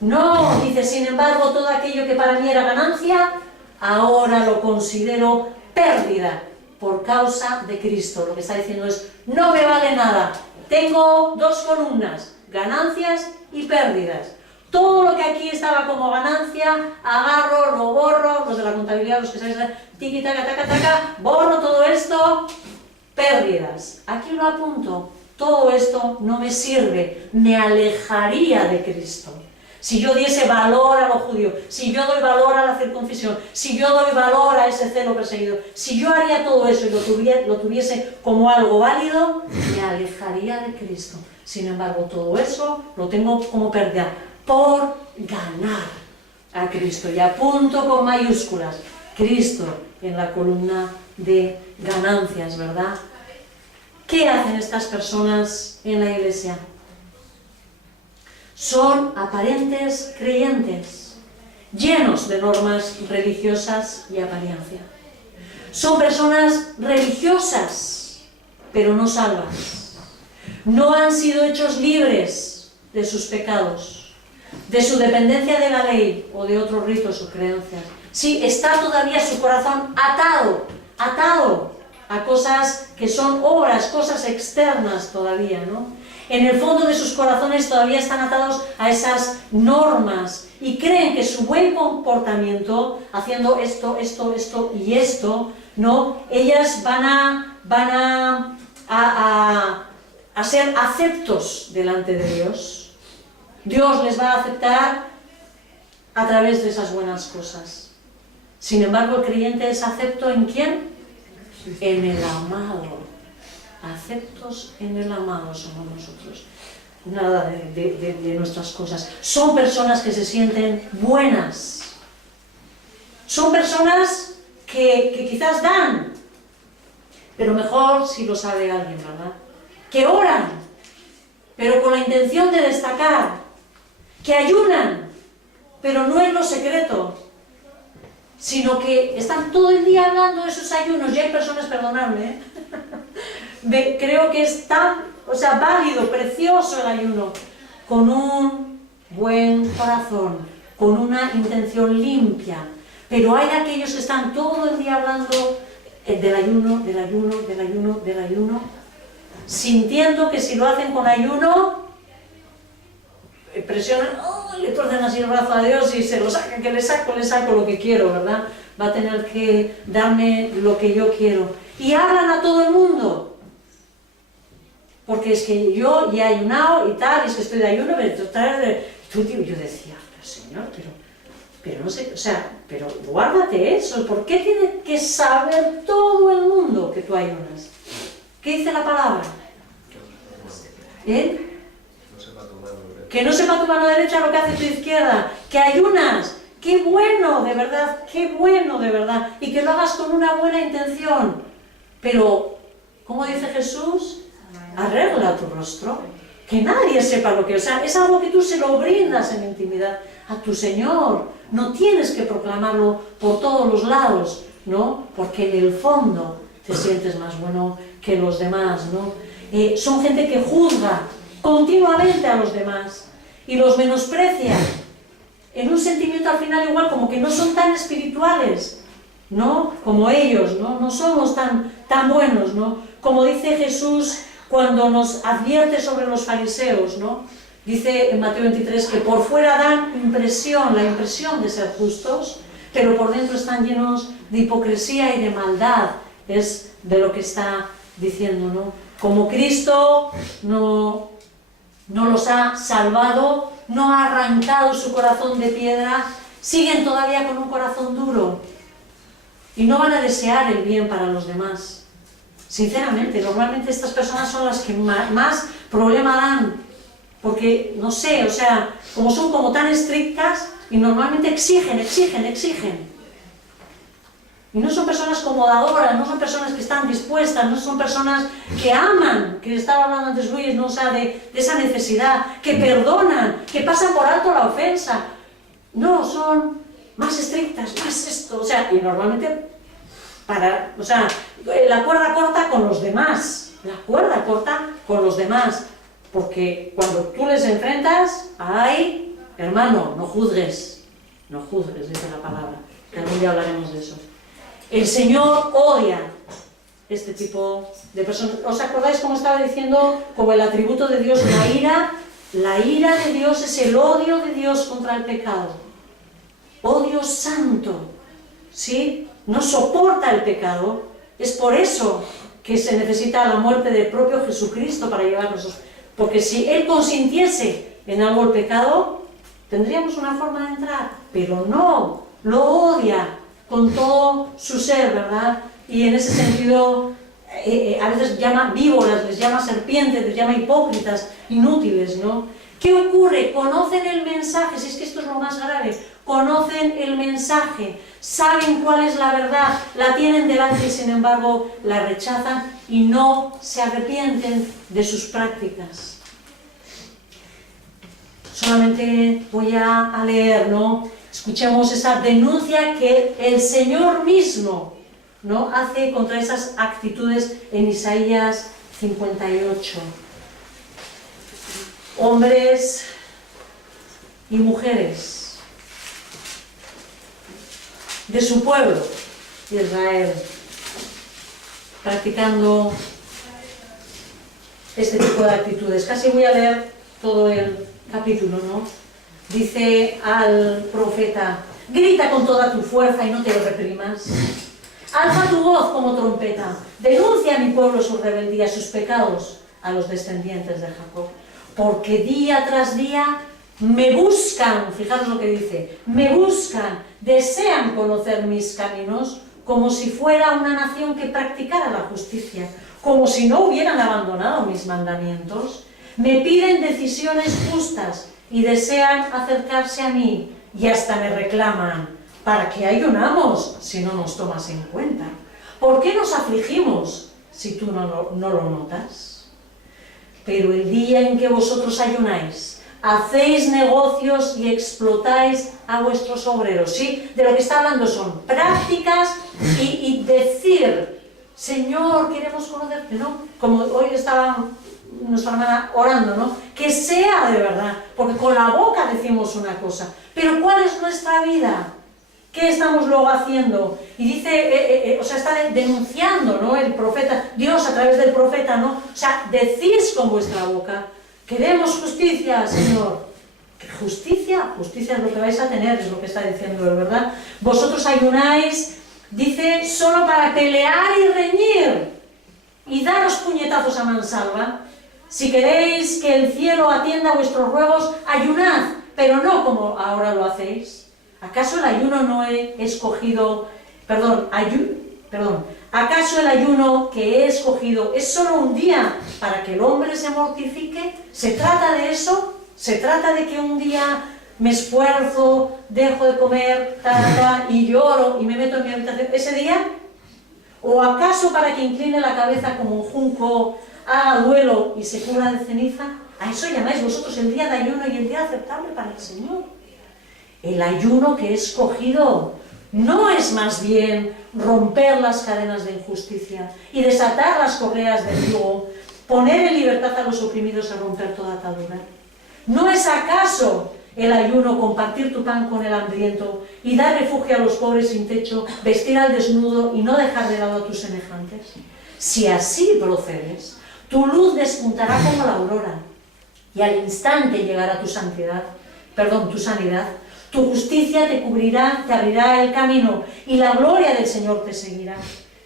No, dice, sin embargo, todo aquello que para mí era ganancia, ahora lo considero pérdida por causa de Cristo. Lo que está diciendo es, no me vale nada. Tengo dos columnas, ganancias y pérdidas. Todo lo que aquí estaba como ganancia, agarro, lo borro, los de la contabilidad, los que sabéis, tiqui, taca, taca, taca, borro todo esto, pérdidas. Aquí lo apunto, todo esto no me sirve, me alejaría de Cristo. Si yo diese valor a lo judío, si yo doy valor a la circuncisión, si yo doy valor a ese celo perseguido, si yo haría todo eso y lo tuviese como algo válido, me alejaría de Cristo. Sin embargo, todo eso lo tengo como pérdida por ganar a Cristo. Y apunto con mayúsculas, Cristo en la columna de ganancias, ¿verdad? ¿Qué hacen estas personas en la iglesia? Son aparentes creyentes, llenos de normas religiosas y apariencia. Son personas religiosas, pero no salvas. No han sido hechos libres de sus pecados, de su dependencia de la ley o de otros ritos o creencias. Sí, está todavía su corazón atado a cosas que son obras, cosas externas todavía, ¿no? En el fondo de sus corazones todavía están atados a esas normas y creen que su buen comportamiento, haciendo esto y esto, ¿no? Ellas van a ser aceptos delante de Dios. Dios les va a aceptar a través de esas buenas cosas. Sin embargo, el creyente es acepto ¿en quién? En el amado. Aceptos en el amado somos nosotros. Nada de nuestras cosas. Son personas que se sienten buenas. Son personas que quizás dan, pero mejor si lo sabe alguien, ¿verdad? Que oran, pero con la intención de destacar. Que ayunan, pero no en lo secreto, sino que están todo el día hablando de sus ayunos. Y hay personas, perdonadme, creo que es tan o sea, válido, precioso el ayuno, con un buen corazón, con una intención limpia. Pero hay aquellos que están todo el día hablando del ayuno, del ayuno, del ayuno, del ayuno, sintiendo que si lo hacen con ayuno, presionan, oh, le torcen así el brazo a Dios y se lo sacan, que le saco lo que quiero, ¿verdad? Va a tener que darme lo que yo quiero. Y hablan a todo el mundo. Porque es que yo ya he ayunado y tal, y es que estoy de ayuno, pero yo decía, pero Señor, pero no sé, o sea, pero guárdate eso, ¿por qué tiene que saber todo el mundo que tú ayunas? ¿Qué dice la palabra? ¿Eh? Que no sepa tu mano derecha lo que hace tu izquierda, que ayunas, qué bueno, de verdad, y que lo hagas con una buena intención. Pero, ¿cómo dice Jesús? Arregla tu rostro, que nadie sepa lo que, o sea, es algo que tú se lo brindas en intimidad a tu Señor, no tienes que proclamarlo por todos los lados, ¿no? Porque en el fondo te sientes más bueno que los demás, ¿no? Son gente que juzga continuamente a los demás y los menosprecia en un sentimiento al final igual como que no son tan espirituales, ¿no? Como ellos, ¿no? No somos tan buenos, ¿no? Como dice Jesús cuando nos advierte sobre los fariseos, ¿no? Dice en Mateo 23 que por fuera dan la impresión de ser justos, pero por dentro están llenos de hipocresía y de maldad, es de lo que está diciendo, ¿no? Como Cristo no los ha salvado, no ha arrancado su corazón de piedra, siguen todavía con un corazón duro y no van a desear el bien para los demás. Sinceramente, normalmente estas personas son las que más problema dan, porque, no sé, o sea, como son como tan estrictas y normalmente exigen. Y no son personas acomodadoras, no son personas que están dispuestas, no son personas que aman, que estaba hablando antes Luis, ¿no? O sea, de esa necesidad, que perdonan, que pasan por alto la ofensa. No, son más estrictas, más esto, o sea, y normalmente la cuerda corta con los demás, porque cuando tú les enfrentas, ay, hermano, no juzgues, dice la palabra, que algún día hablaremos de eso. El Señor odia este tipo de personas. ¿Os acordáis cómo estaba diciendo, como el atributo de Dios, la ira? La ira de Dios es el odio de Dios contra el pecado. Odio santo, ¿sí? No soporta el pecado. Es por eso que se necesita la muerte del propio Jesucristo para llevarnos. Porque si Él consintiese en algo el pecado, tendríamos una forma de entrar. Pero no, lo odia con todo su ser, ¿verdad? Y en ese sentido, a veces llama víboras, les llama serpientes, les llama hipócritas, inútiles, ¿no? ¿Qué ocurre? Conocen el mensaje, si es que esto es lo más grave, conocen el mensaje, saben cuál es la verdad, la tienen delante y sin embargo la rechazan y no se arrepienten de sus prácticas. Solamente voy a leer, ¿no? Escuchemos esa denuncia que el Señor mismo, ¿no? hace contra esas actitudes en Isaías 58. Hombres y mujeres de su pueblo, de Israel, practicando este tipo de actitudes. Casi voy a leer todo el capítulo, ¿no? Dice al profeta, grita con toda tu fuerza y no te lo reprimas. Alza tu voz como trompeta, denuncia a mi pueblo sus rebeldías, sus pecados a los descendientes de Jacob. Porque día tras día me buscan, fijaros lo que dice, me buscan, desean conocer mis caminos, como si fuera una nación que practicara la justicia, como si no hubieran abandonado mis mandamientos. Me piden decisiones justas y desean acercarse a mí y hasta me reclaman, ¿para qué ayunamos si no nos tomas en cuenta? ¿Por qué nos afligimos si tú no lo notas? Pero el día en que vosotros ayunáis, hacéis negocios y explotáis a vuestros obreros, ¿sí? De lo que está hablando son prácticas y decir, Señor, queremos conocerte, ¿no? Como hoy estaba nuestra hermana orando, ¿no? Que sea de verdad, porque con la boca decimos una cosa, pero ¿cuál es nuestra vida? ¿Qué estamos luego haciendo? Y dice, o sea, está denunciando, ¿no? El profeta, Dios a través del profeta, ¿no? O sea, decís con vuestra boca, queremos justicia, Señor. ¿Qué justicia? Justicia es lo que vais a tener, es lo que está diciendo él, ¿verdad? Vosotros ayunáis, dice, solo para pelear y reñir, y daros puñetazos a mansalva. Si queréis que el cielo atienda a vuestros ruegos, ayunad, pero no como ahora lo hacéis. ¿Acaso el ayuno no he escogido, ¿acaso el ayuno que he escogido es solo un día para que el hombre se mortifique? ¿Se trata de eso? ¿Se trata de que un día me esfuerzo, dejo de comer, y lloro y me meto en mi habitación ese día? ¿O acaso para que incline la cabeza como un junco, haga duelo y se cubra de ceniza? ¿A eso llamáis vosotros el día de ayuno y el día aceptable para el Señor? El ayuno que he escogido no es más bien romper las cadenas de injusticia y desatar las correas del yugo, poner en libertad a los oprimidos y romper toda atadura. ¿No es acaso el ayuno compartir tu pan con el hambriento y dar refugio a los pobres sin techo, vestir al desnudo y no dejar de lado a tus semejantes? Si así procedes, tu luz despuntará como la aurora y al instante llegará tu sanidad. Tu justicia te cubrirá, te abrirá el camino y la gloria del Señor te seguirá.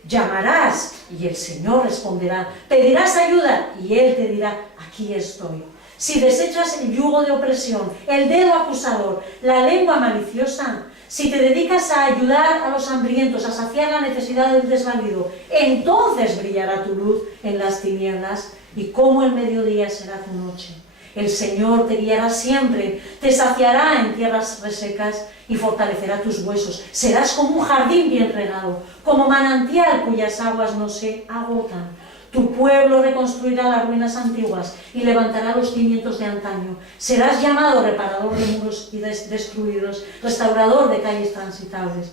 Llamarás y el Señor responderá. Pedirás ayuda y Él te dirá, aquí estoy. Si desechas el yugo de opresión, el dedo acusador, la lengua maliciosa, si te dedicas a ayudar a los hambrientos, a saciar la necesidad del desvalido, entonces brillará tu luz en las tinieblas y como el mediodía será tu noche. El Señor te guiará siempre, te saciará en tierras resecas y fortalecerá tus huesos. Serás como un jardín bien regado, como manantial cuyas aguas no se agotan. Tu pueblo reconstruirá las ruinas antiguas y levantará los cimientos de antaño. Serás llamado reparador de muros y destruidos, restaurador de calles transitables.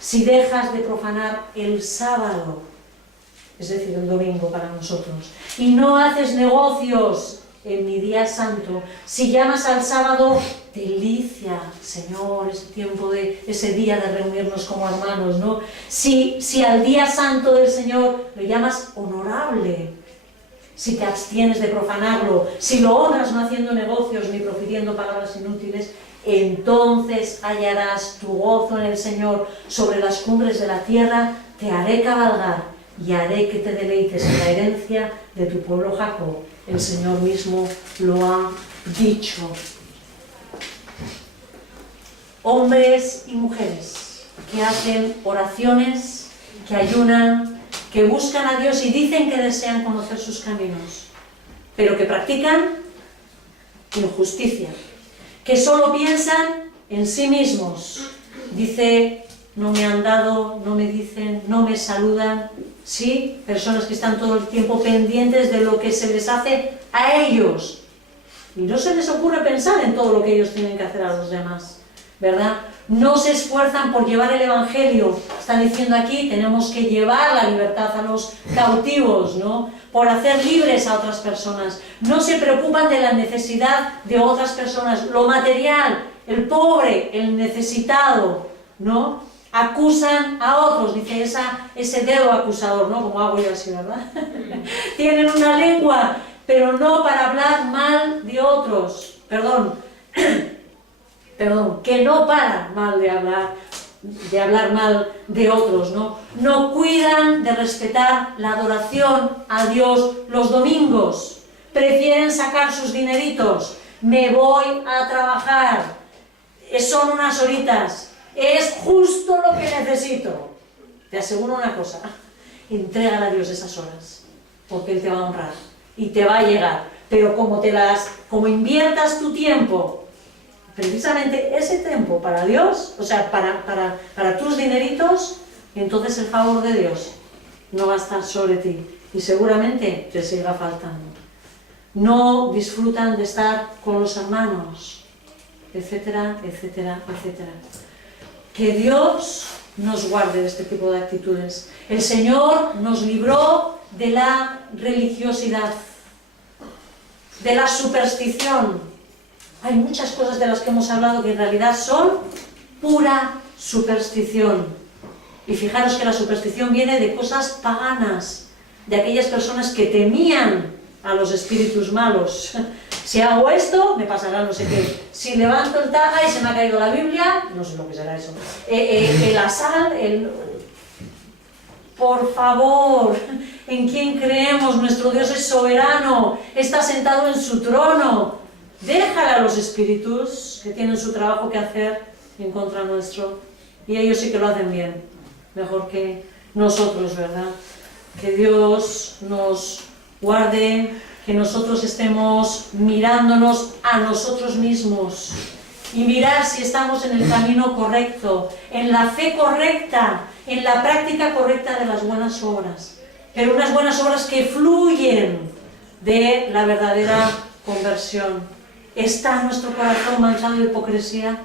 Si dejas de profanar el sábado, es decir, el domingo para nosotros, y no haces negocios en mi día santo, si llamas al sábado delicia, Señor, ese día de reunirnos como hermanos, ¿no? Si al día santo del Señor lo llamas honorable, si te abstienes de profanarlo, si lo honras no haciendo negocios ni profiriendo palabras inútiles, entonces hallarás tu gozo en el Señor. Sobre las cumbres de la tierra te haré cabalgar y haré que te deleites en la herencia de tu pueblo Jacob. El Señor mismo lo ha dicho. Hombres y mujeres que hacen oraciones, que ayunan, que buscan a Dios y dicen que desean conocer sus caminos, pero que practican injusticia, que solo piensan en sí mismos. Dice, no me han dado, no me dicen, no me saludan. Sí, personas que están todo el tiempo pendientes de lo que se les hace a ellos. Y no se les ocurre pensar en todo lo que ellos tienen que hacer a los demás, ¿verdad? No se esfuerzan por llevar el Evangelio. Están diciendo aquí, tenemos que llevar la libertad a los cautivos, ¿no? Por hacer libres a otras personas. No se preocupan de la necesidad de otras personas, lo material, el pobre, el necesitado, ¿no? Acusan a otros, dice ese dedo acusador, ¿no? Como hago yo así, ¿verdad? Tienen una lengua, pero no para hablar mal de otros. Perdón, que no paran mal de hablar mal de otros, ¿no? No cuidan de respetar la adoración a Dios los domingos. Prefieren sacar sus dineritos. Me voy a trabajar. Son unas horitas. Es justo lo que necesito. Te aseguro una cosa, entrégale a Dios esas horas, porque Él te va a honrar y te va a llegar. Pero como inviertas tu tiempo, precisamente ese tiempo para Dios, o sea, para tus dineritos, entonces el favor de Dios no va a estar sobre ti y seguramente te seguirá faltando. No disfrutan de estar con los hermanos, etcétera, etcétera, etcétera. Que Dios nos guarde de este tipo de actitudes. El Señor nos libró de la religiosidad. de la superstición. Hay muchas cosas de las que hemos hablado que en realidad son pura superstición. Y fijaros que la superstición viene de cosas paganas, de aquellas personas que temían a los espíritus malos. Si hago esto, me pasará no sé qué. Si levanto el taja y se me ha caído la Biblia, no sé lo que será eso. La sal, Por favor, ¿en quién creemos? Nuestro Dios es soberano, está sentado en su trono. Déjale a los espíritus que tienen su trabajo que hacer en contra nuestro. Y ellos sí que lo hacen bien, mejor que nosotros, ¿verdad? Que Dios nos guarde, que nosotros estemos mirándonos a nosotros mismos y mirar si estamos en el camino correcto, en la fe correcta, en la práctica correcta de las buenas obras, pero unas buenas obras que fluyen de la verdadera conversión. ¿Está nuestro corazón manchado de hipocresía?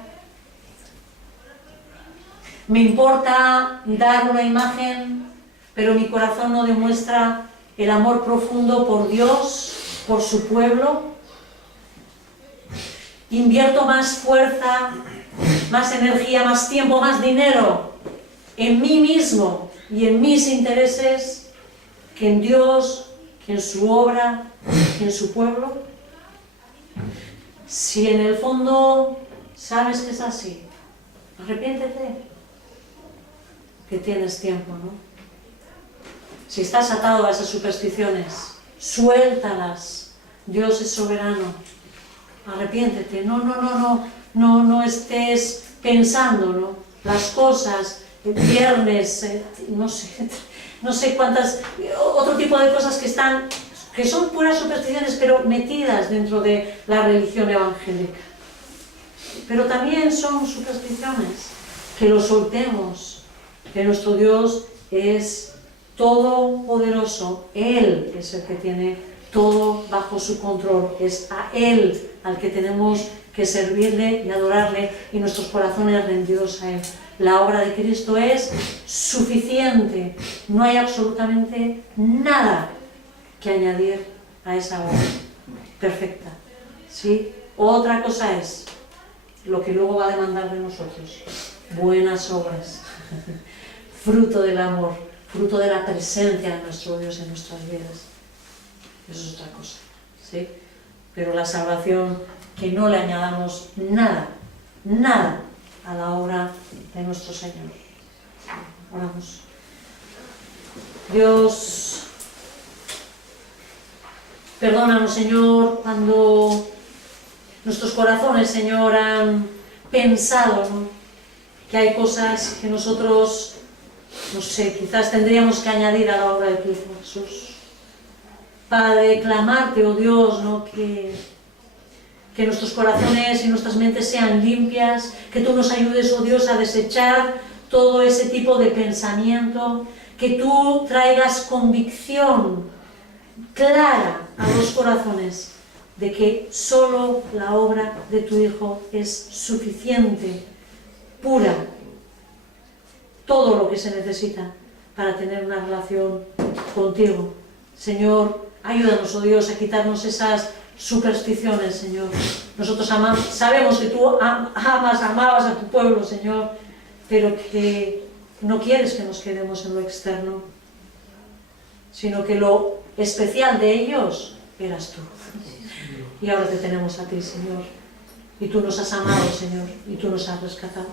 Me importa dar una imagen, pero mi corazón no demuestra el amor profundo por Dios, por su pueblo. Invierto más fuerza, más energía, más tiempo, más dinero en mí mismo y en mis intereses que en Dios, que en su obra, que en su pueblo. Si en el fondo sabes que es así, arrepiéntete, que tienes tiempo, ¿no? Si estás atado a esas supersticiones, suéltalas. Dios es soberano. Arrepiéntete. No estés pensando, ¿no? Las cosas, el viernes, no sé cuántas, otro tipo de cosas que son puras supersticiones, pero metidas dentro de la religión evangélica. Pero también son supersticiones, que lo soltemos, que nuestro Dios es todopoderoso. Él es el que tiene todo bajo su control, es a Él al que tenemos que servirle y adorarle, y nuestros corazones rendidos a Él. La obra de Cristo es suficiente, no hay absolutamente nada que añadir a esa obra perfecta, ¿sí? Otra cosa es lo que luego va a demandar de nosotros: buenas obras, fruto del amor, fruto de la presencia de nuestro Dios en nuestras vidas. Eso es otra cosa, ¿sí? Pero la salvación, que no le añadamos nada a la obra de nuestro Señor. Oramos. Dios, perdónanos, Señor, cuando nuestros corazones, Señor, han pensado, ¿no?, que hay cosas que nosotros, no sé, quizás tendríamos que añadir a la obra de tu Hijo Jesús. Padre, clamarte, oh Dios, ¿no?, que nuestros corazones y nuestras mentes sean limpias, que tú nos ayudes, oh Dios, a desechar todo ese tipo de pensamiento, que tú traigas convicción clara a los corazones de que solo la obra de tu Hijo es suficiente, pura, todo lo que se necesita para tener una relación contigo. Señor, ayúdanos, oh Dios, a quitarnos esas supersticiones, Señor. Nosotros sabemos que tú amabas a tu pueblo, Señor, pero que no quieres que nos quedemos en lo externo, sino que lo especial de ellos eras tú. Y ahora te tenemos a ti, Señor, y tú nos has amado, Señor, y tú nos has rescatado.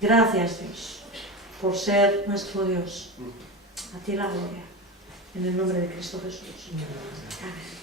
Gracias, Dios, por ser nuestro Dios. A ti la gloria, en el nombre de Cristo Jesús. Amén.